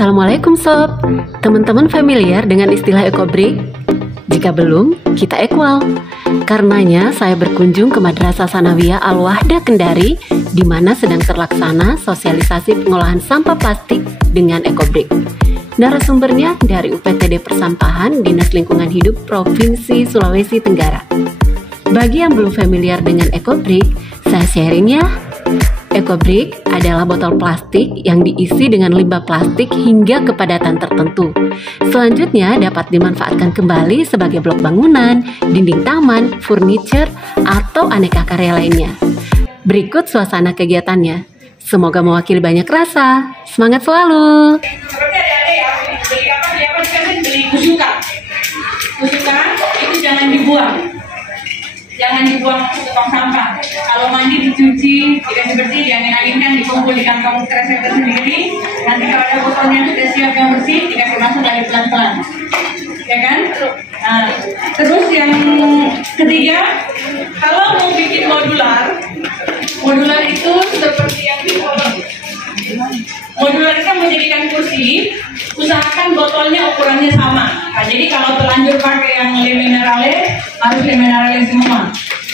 Assalamualaikum Sob. Teman-teman familiar dengan istilah ekobrik? Jika belum, kita equal. Karenanya saya berkunjung ke Madrasah Sanawiyah Al-Wahdah Kendari, di mana sedang terlaksana sosialisasi pengolahan sampah plastik dengan ekobrik. Narasumbernya dari UPTD Persampahan Dinas Lingkungan Hidup Provinsi Sulawesi Tenggara. Bagi yang belum familiar dengan ekobrik, saya sharing ya. Ekobrik adalah botol plastik yang diisi dengan limbah plastik hingga kepadatan tertentu. Selanjutnya dapat dimanfaatkan kembali sebagai blok bangunan, dinding taman, furniture, atau aneka karya lainnya. Berikut suasana kegiatannya. Semoga mewakili banyak rasa. Semangat selalu! Seperti ada ya, beli apa beli kusuka. Kusuka itu jangan dibuang. Jangan dibuang ke tong sampah. Kalau mandi dicuci, dikasih bersih, diangin-anginkan, dikumpul di kantong kresek tersendiri. Nanti kalau ada botolnya sudah siap yang bersih, dikasih masuk lagi pelan-pelan. Ya kan? Nah, terus yang ketiga, kalau mau bikin modular itu seperti yang di modular itu menjadikan kursi, usahakan botolnya ukurannya sama. Nah, jadi kalau terlanjur pakai yang Le Minerale, harus Le Minerale semua.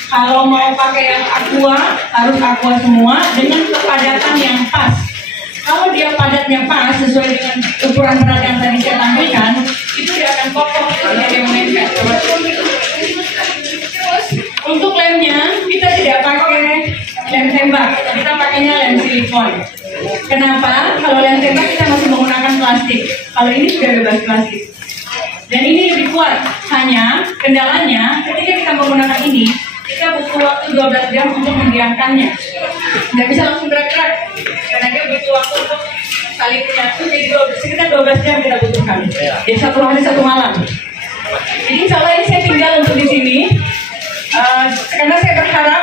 Kalau mau pakai yang aqua, harus aqua semua dengan kepadatan yang pas. Kalau dia padatnya pas sesuai dengan ukuran berat yang tadi saya tampilkan, itu dia akan kokoh, tidak dia menempel. Terus untuk lemnya kita tidak pakai lem tembak, kita pakainya lem silikon. Kenapa? Kalau lem tembak kita masih menggunakan plastik. Kalau ini sudah bebas plastik. Dan ini lebih kuat. Hanya kendalanya ketika kita menggunakan ini, kita butuh waktu 12 jam untuk mendiamkannya. Tidak bisa langsung gerak-gerak. Karena dia butuh waktu untuk saling menyatu. Jadi sekitar 12 jam kita butuhkan. Jadi 1 hari 1 malam. Jadi insya Allah ini saya tinggal untuk di sini. Karena saya berharap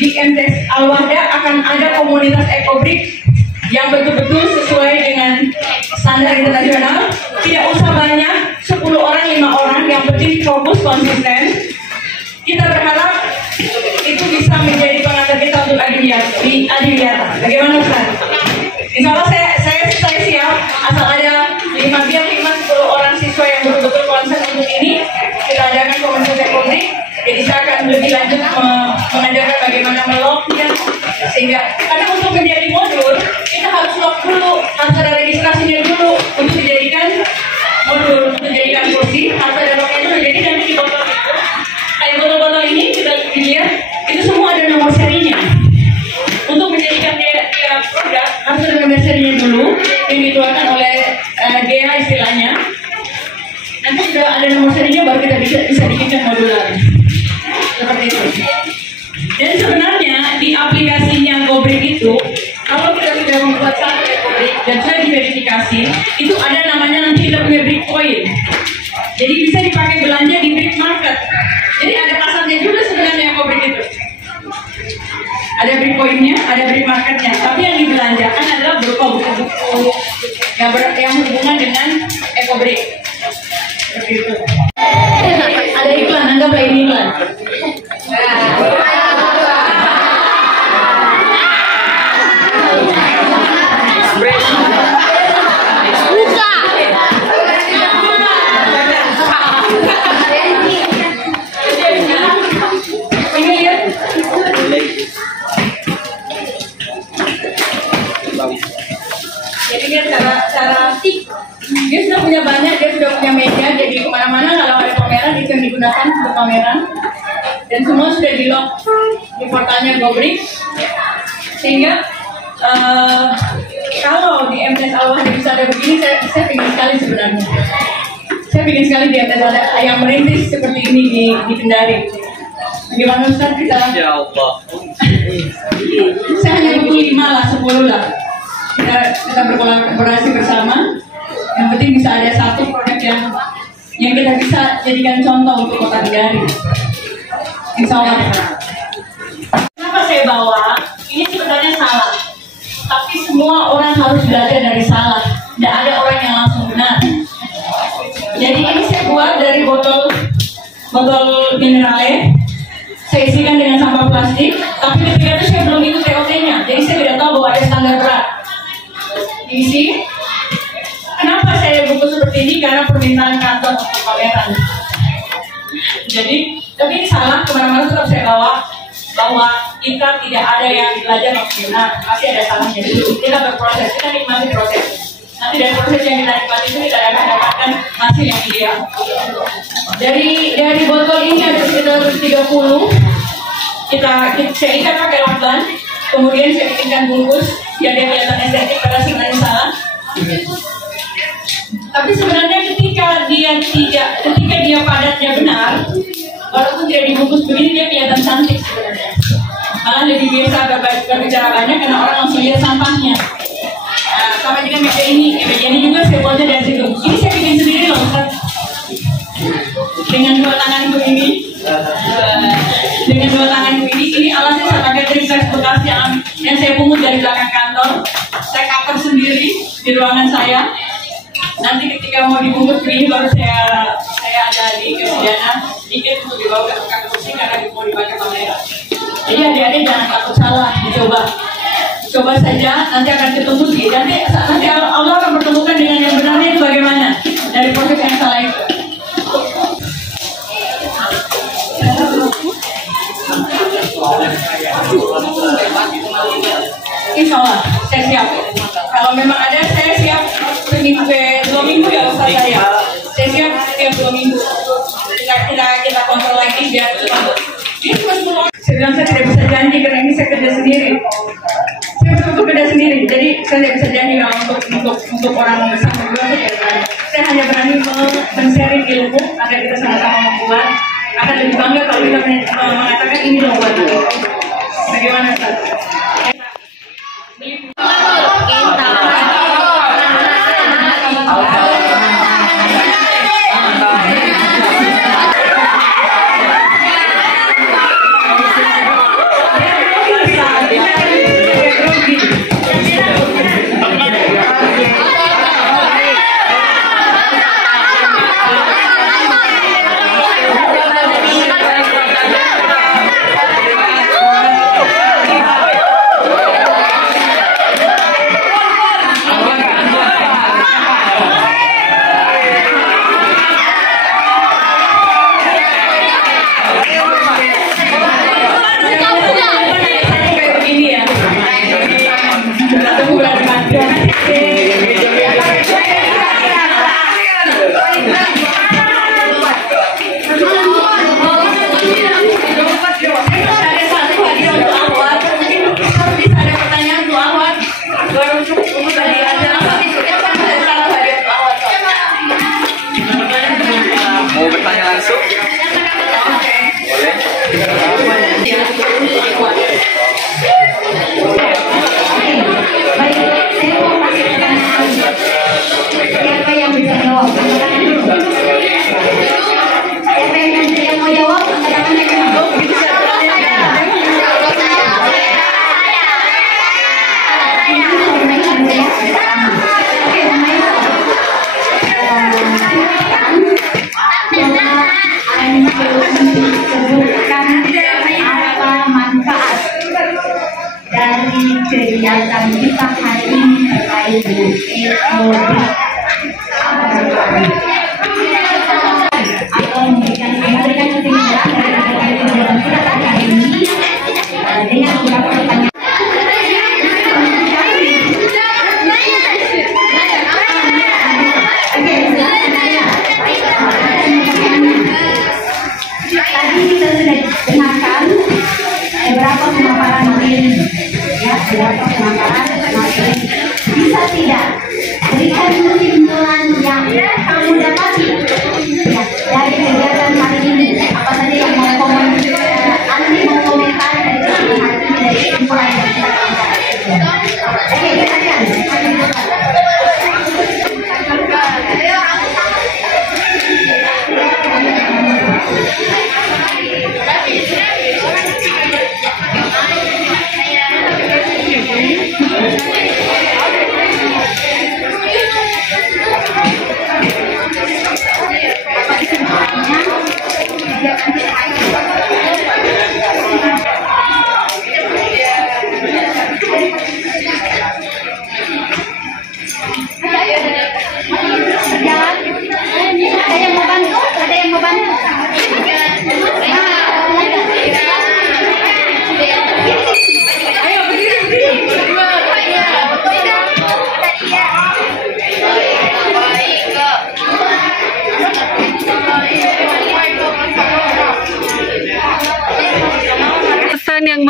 di MTS Al-Wahdah akan ada komunitas ekobrik yang betul-betul sesuai dengan standar internasional. Tidak usah banyak, 10 orang, 5 orang, yang penting fokus, konsisten. Kita berharap itu bisa menjadi pengantar kita untuk Adiwiyata. Bagaimana Ustaz? Insya Allah saya siap, asal ada 5 biar 10 orang siswa yang betul-betul konsen untuk ini. Kita adakan komunitas ekobrik. Jadi saya akan lebih lanjut mengajarkan bagaimana meloknya, sehingga karena untuk menjadi modul kita harus lock dulu, harus ada registrasinya dulu untuk dijadikan modul, untuk dijadikan kursi, harus ada locknya dulu. Jadi nanti di botol itu, kayak botol-botol ini kita lihat itu semua ada nomor serinya. Untuk menjadikan dia produk harus ada nomor serinya dulu yang dikeluarkan oleh GEA istilahnya. Nanti sudah ada nomor serinya baru kita bisa bikinkan modular. Seperti itu. Dan sebenarnya di aplikasinya Gobrik itu, kalau kita sudah membuat satu Gobrik dan sudah diverifikasi, itu ada namanya nanti kita punya Brick Point. Jadi bisa dipakai belanja di Brick Market. Jadi ada pasarnya juga sebenarnya Gobrik itu. Ada Brick Point-nya, ada Brick Market-nya. Tapi yang dibelanjakan adalah berupa buku-buku yang berhubungan dengan ekobrik. Seperti itu. Ada iklan, anggaplah ini iklan. Jadi dia cara dia sudah punya banyak, dia sudah punya media, jadi kemana-mana kalau ada pameran itu yang digunakan untuk pameran, dan semua sudah di lock di portalnya Gobrik, sehingga kalau di MTS Al-Wahdah bisa ada begini, saya ingin sekali sebenarnya. Saya ingin sekali di MTS ada yang merintis seperti ini di Kendari. Bagaimana Ustaz kita? Ya Allah. Saya hanya butuh 5 lah, 10 lah. Kita berkolaborasi bersama. Yang penting bisa ada satu produk yang kita bisa jadikan contoh untuk Kota Kendari. Insya Allah. Kenapa saya bawa? Ini sebenarnya salah. Tapi semua orang harus belajar dari salah. Tidak ada orang yang langsung benar. Jadi ini saya buat dari botol minerale. Saya isikan dengan sampah plastik. Tapi ketika itu saya belum ikut TOT-nya. Jadi saya tidak tahu bahwa ada standar berat. Diisi. buku seperti ini karena permintaan kantor untuk pameran. Jadi, tapi ini salah, kemana-mana tetap saya bawa bahwa kita tidak ada yang belajar benar, pasti ada salahnya dulu. Kita berproses, kita nikmati proses. Nanti dari proses yang kita nikmati itu kita akan dapatkan hasil yang ideal. Dari botol ini ada sekitar 30. Saya ikat pakai lakban, kemudian saya bikinkan bungkus biar dia kelihatan estetik, pada sebenarnya salah. Tapi sebenarnya ketika dia padatnya benar, walaupun tidak dibungkus begini dia kelihatan cantik sebenarnya. Malah lebih biasa berbicara banyak karena orang langsung lihat sampahnya. Nah, sama dengan meja ini juga saya buatnya dari situ. Ini saya bikin sendiri loh, Ustaz. Dengan 2 tangan begini. Dengan 2 tangan begini, ini alatnya saya pakai triplex bekas yang saya pungut dari belakang kantor. Saya cover sendiri di ruangan saya. Nanti ketika mau dibungkus begini baru saya ada di kesediaan dikit untuk dibawa ke tukang kursi karena mau dipakai pameran. Jadi adik-adik jangan takut salah, coba saja, nanti akan ketemu sih. Nanti Allah akan pertemukan dengan yang benarnya itu bagaimana dari proses yang salah itu. Insya Allah, saya siap. Kalau memang ada, saya siap 2 minggu ya Ustaz saya. Saya siap setiap 2 minggu. Kita kontrol lagi biar ini cuma 10 orang. Saya bilang saya tidak bisa janji karena ini saya kerja sendiri. Saya betul-betul kerja sendiri. Jadi saya tidak bisa janji kalau untuk orang besar berdua saya tidak berani. Saya hanya berani men-sharing ilmu agar kita sama-sama membuat. Akan lebih bangga kalau kita mengatakan ini loh buat aku. Bagaimana Ustaz? Mau bertanya langsung? Siapa yang bisa jawab? Siapa yang mau jawab? Sebutkan apa manfaat dari kegiatan kita hari ini terkait dengan ekonomi atau memberikan kesimpulan dari kegiatan kita hari ini dengan beberapa pertanyaan. Tadi kita sudah dengarkan beberapa pemaparan materi, ya, beberapa pemaparan materi. Bisa tidak berikan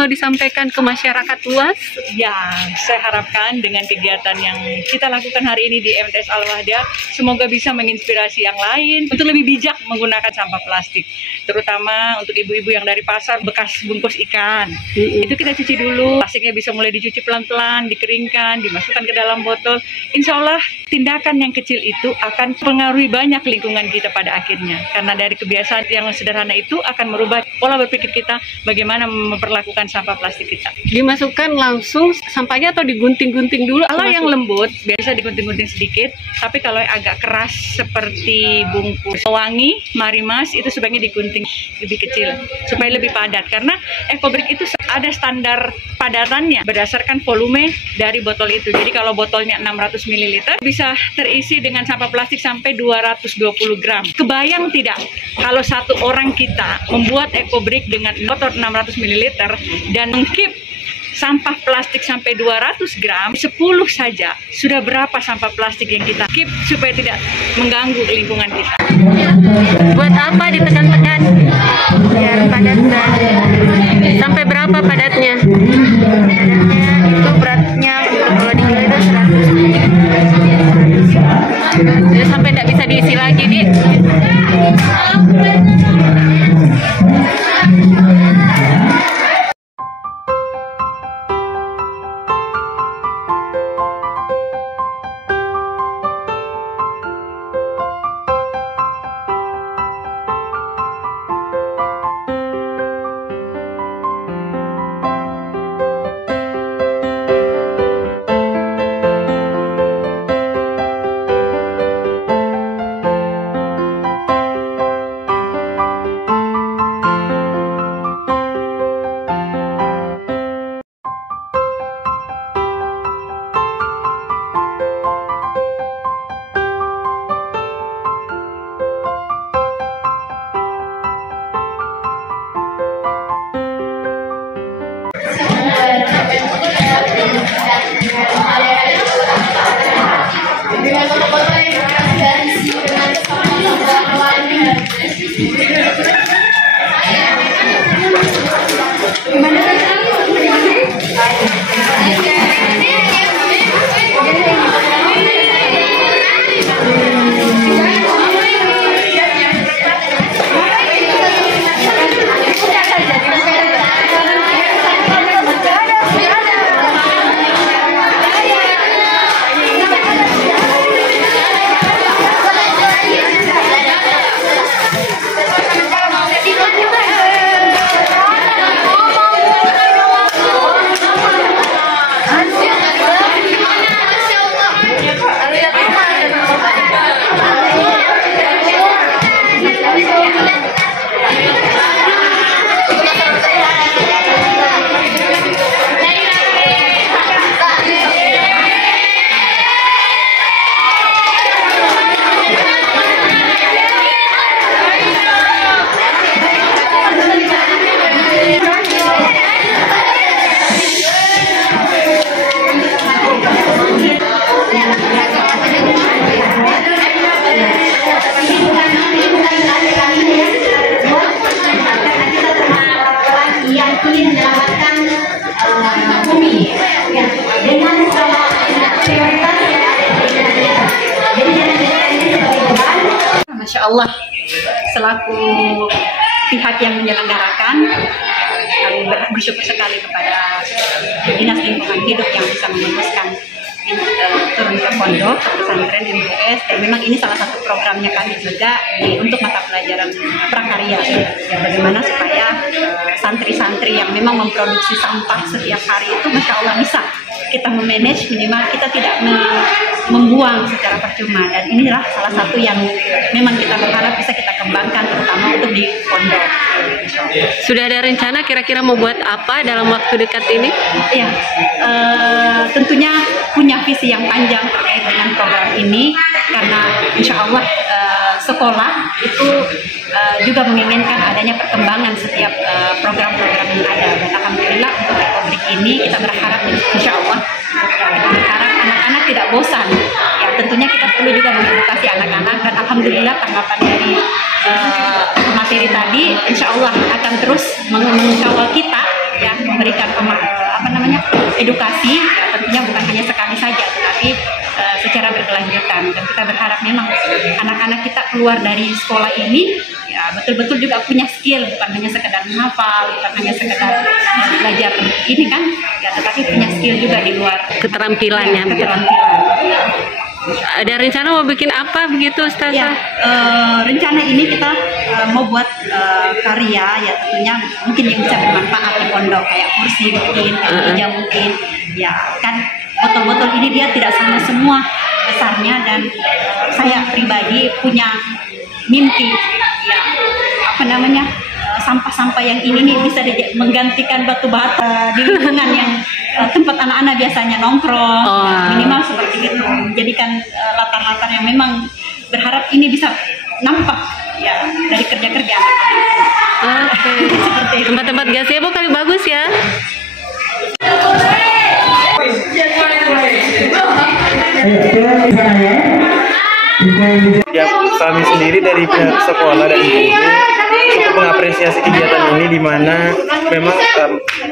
mau disampaikan ke masyarakat luas? Ya, saya harapkan dengan kegiatan yang kita lakukan hari ini di MTS Al-Wahda, semoga bisa menginspirasi yang lain untuk lebih bijak menggunakan sampah plastik. Terutama untuk ibu-ibu yang dari pasar bekas bungkus ikan. Itu kita cuci dulu, plastiknya bisa mulai dicuci pelan-pelan, dikeringkan, dimasukkan ke dalam botol. Insya Allah tindakan yang kecil itu akan mempengaruhi banyak lingkungan kita pada akhirnya. Karena dari kebiasaan yang sederhana itu akan merubah pola berpikir kita bagaimana memperlakukan sampah plastik kita. Dimasukkan langsung sampahnya atau digunting-gunting dulu? Kalau yang lembut biasa digunting-gunting sedikit, tapi kalau yang agak keras seperti bungkus pewangi, marimas itu sebaiknya digunting lebih kecil supaya lebih padat. Karena EcoBrick itu ada standar padatannya berdasarkan volume dari botol itu. Jadi kalau botolnya 600 ml bisa terisi dengan sampah plastik sampai 220 gram. Kebayang tidak kalau satu orang kita membuat EcoBrick dengan botol 600 ml dan mengkeep sampah plastik sampai 200 gram, 10 saja sudah berapa sampah plastik yang kita keep supaya tidak mengganggu lingkungan kita. Buat apa ditekan-tekan? Biar padat. Sampai berapa padatnya? Padatnya itu beratnya kalau di kilo itu 100. Jadi sampai tidak bisa diisi lagi, Dik. Masya Allah, selaku pihak yang menyelenggarakan, kami bersyukur sekali kepada Dinas Lingkungan Hidup yang bisa memutuskan turun ke pondok, ke pesantren MTS, dan memang ini salah satu programnya kami juga untuk mata pelajaran prakarya, ya bagaimana supaya santri-santri yang memang memproduksi sampah setiap hari itu Masya Allah bisa kita memanage, minimal kita tidak membuang secara percuma, dan inilah salah satu yang memang kita berharap bisa kita kembangkan terutama untuk di pondok. Sudah ada rencana kira-kira mau buat apa dalam waktu dekat ini? Ya, tentunya punya visi yang panjang terkait dengan program ini, karena insya Allah sekolah itu juga menginginkan adanya perkembangan setiap program-program yang ada, dan alhamdulillah untuk EcoBrick ini kita berharap insya Allah kita berharap anak-anak tidak bosan. Ya tentunya kita perlu juga mengedukasi anak-anak, dan alhamdulillah tanggapan dari materi tadi insya Allah akan terus mengawal kita ya memberikan edukasi, ya, tentunya bukan hanya sekali saja, tetapi secara berkelanjutan. Dan kita berharap memang anak-anak kita keluar dari sekolah ini ya betul-betul juga punya skill, bukan hanya sekedar menghafal, bukan hanya sekedar belajar ini kan, ya, tetapi punya skill juga di luar keterampilannya. Ya, keterampilan. Ada rencana mau bikin apa begitu, Ustazah? Ya, rencana ini kita mau buat karya, ya tentunya mungkin yang bisa bermanfaat di pondok, kayak kursi mungkin, kayak meja mungkin, ya kan botol-botol ini dia tidak sama semua besarnya, dan saya pribadi punya mimpi, ya sampah-sampah yang ini nih bisa menggantikan batu bata di lingkungan yang tempat anak-anak biasanya nongkrong, minimal seperti itu, menjadikan latar-latar yang memang berharap ini bisa nampak ya dari kerja-kerja anak-anak. Oke. Tempat-tempat gazebo kali bagus ya. Ya, kami sendiri dari pihak sekolah dan guru cukup mengapresiasi kegiatan ini, di mana memang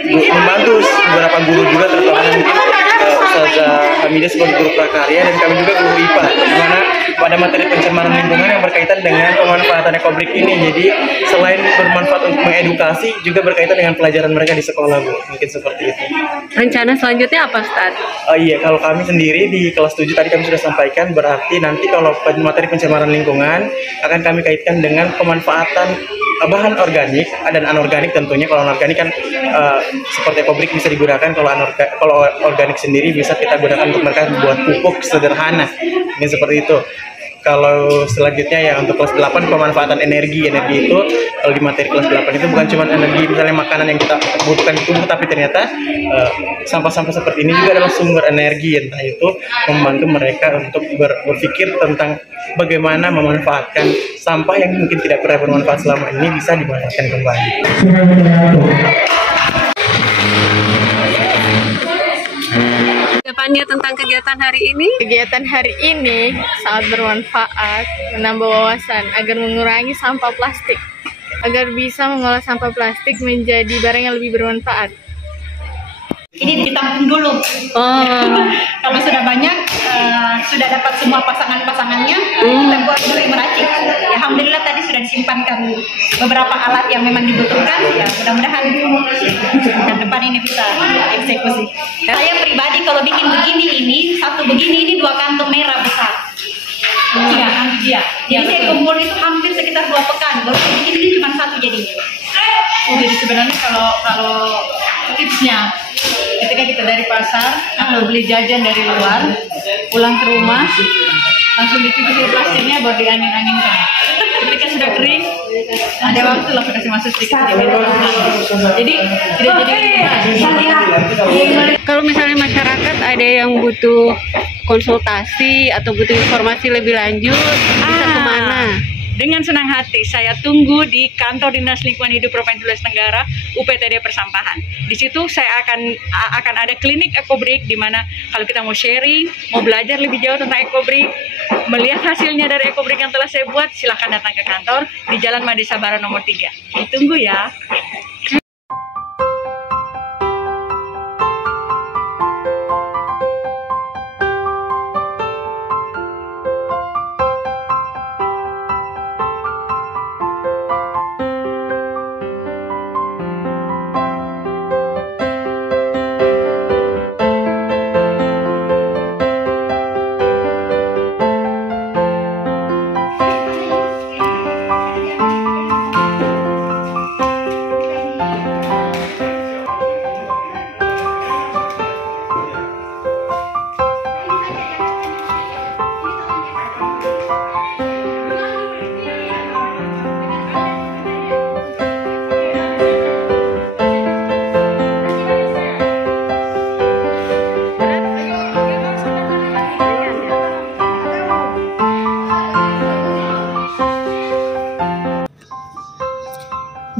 membantu beberapa guru juga, terutama mungkin Ustazah Hamidah sebagai guru prakarya dan kami juga guru IPA, di mana pada materi pencemaran lingkungan yang berkaitan dengan pemanfaatan ekobrik ini. Jadi selain bermanfaat untuk mengedukasi, juga berkaitan dengan pelajaran mereka di sekolah, Bu. Mungkin seperti itu. Rencana selanjutnya apa, Ustaz? Iya, kalau kami sendiri di kelas 7 tadi kami sudah sampaikan, berarti nanti kalau materi pencemaran lingkungan akan kami kaitkan dengan pemanfaatan bahan organik dan anorganik. Tentunya kalau anorganik kan seperti ekobrik bisa digunakan, kalau organik sendiri bisa kita gunakan untuk mereka buat pupuk sederhana, ini seperti itu. Kalau selanjutnya ya untuk kelas 8 pemanfaatan energi itu, kalau di materi kelas 8 itu bukan cuma energi misalnya makanan yang kita butuhkan di tubuh, tapi ternyata sampah-sampah seperti ini juga adalah sumber energi, entah itu membantu mereka untuk berpikir tentang bagaimana memanfaatkan sampah yang mungkin tidak pernah bermanfaat selama ini bisa dimanfaatkan kembali. Tanggapannya tentang kegiatan hari ini? Kegiatan hari ini sangat bermanfaat, menambah wawasan agar mengurangi sampah plastik, agar bisa mengolah sampah plastik menjadi barang yang lebih bermanfaat. Ini ditampung dulu. Kalau sudah banyak, sudah dapat semua pasangannya, kita buat dulu yang meracik. Ya, alhamdulillah tadi sudah disimpankan beberapa alat yang memang dibutuhkan. Ya, mudah-mudahan ke depan ini bisa eksekusi. Saya pribadi kalau bikin begini satu begini ini 2 kantong merah besar. Iya. Jadi saya kumpul itu hampir sekitar 2 pekan. Baru bikin ini cuma 1 jadinya. Jadi sebenarnya kalau tipsnya, ketika kita dari pasar atau beli jajan dari luar, pulang ke rumah langsung dicuci plastiknya baru diangin-anginkan. Ketika sudah kering, ada waktu langsung kasih masuk sedikit. Jadi tidak jadi. Kalau misalnya masyarakat ada yang butuh konsultasi atau butuh informasi lebih lanjut, bisa kemana? Dengan senang hati saya tunggu di kantor Dinas Lingkungan Hidup Provinsi Sulawesi Tenggara UPTD Persampahan. Di situ saya akan ada klinik ekobrik, di mana kalau kita mau sharing, mau belajar lebih jauh tentang ekobrik, melihat hasilnya dari ekobrik yang telah saya buat, silahkan datang ke kantor di Jalan Made Sabara nomor 3. Ditunggu ya.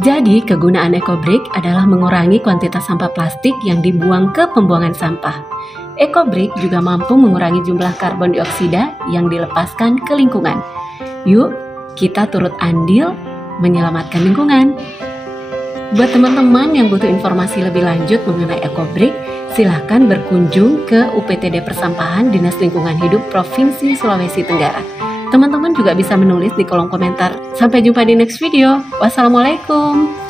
Jadi, kegunaan ekobrik adalah mengurangi kuantitas sampah plastik yang dibuang ke pembuangan sampah. Ekobrik juga mampu mengurangi jumlah karbon dioksida yang dilepaskan ke lingkungan. Yuk, kita turut andil menyelamatkan lingkungan. Buat teman-teman yang butuh informasi lebih lanjut mengenai Ecobrik, silahkan berkunjung ke UPTD Persampahan Dinas Lingkungan Hidup Provinsi Sulawesi Tenggara. Teman-teman juga bisa menulis di kolom komentar. Sampai jumpa di next video. Wassalamualaikum.